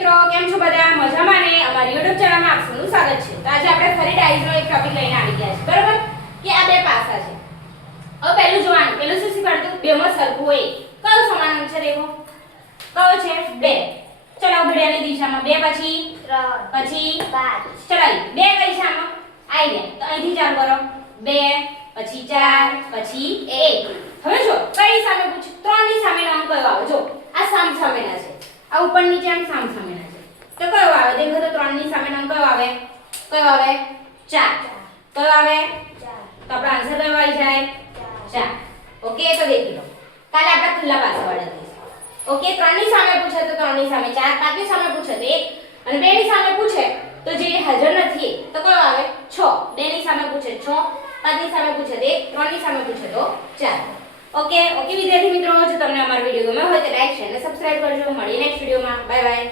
મિત્રો કેમ છો બધા મજામાં ને અમારી YouTube ચેનલમાં આપ સૌનું સ્વાગત છે. તો આજે આપણે ફરી ડાયસનો એક ટોપિક લઈને આવી ગયા છે બરાબર કે આ બે પાસા છે. હવે પહેલું જોવાનું પહેલું શું શીખવાડતું બેમાં સરખું હોય કયો સમાન અંક છે દેખો કયો છે 2 ચલો ઘડિયાળની દિશામાં 2 પછી 3 પછી 5 ચલાવી 2 કઈ દિશામાં આવી ગયા તો અહીંથી ચાલુ કરો 2 પછી 4 પછી 1 હવે જો કઈ સામે પૂછ 3 ની સામેનો અંક કયો આવે જો આ સામ સામેના છે આ ઉપર નીચે આમ સામ સામેના છે તો કયો આવે દેખો તો 3 ની સામેનો અંક કયો આવે 4 કયો આવે 4 તો આપણો આન્સર કયો આવી જાય 4 ઓકે તો દેખી લો કાલે આપણે ખુલ્લા પાસા વાળા દઈશું ઓકે 3 ની સામે પૂછે તો 3 ની સામે 4 5 ની સામે પૂછે તો 1 અને 2 ની સામે પૂછે તો જે હાજર નથી તો કયો આવે 6 2 ની સામે પૂછે 6 5 ની સામે પૂછે તો 1 3 ની સામે પૂછે તો 4 ઓકે વિદ્યાર્થી મિત્રો જો તમને અમારો વિડિયો ગમ્યો હોય તો લાઈક શેર અને સબસ્ક્રાઇબ કરજો મળીએ નેક્સ્ટ વિડિયોમાં બાય બાય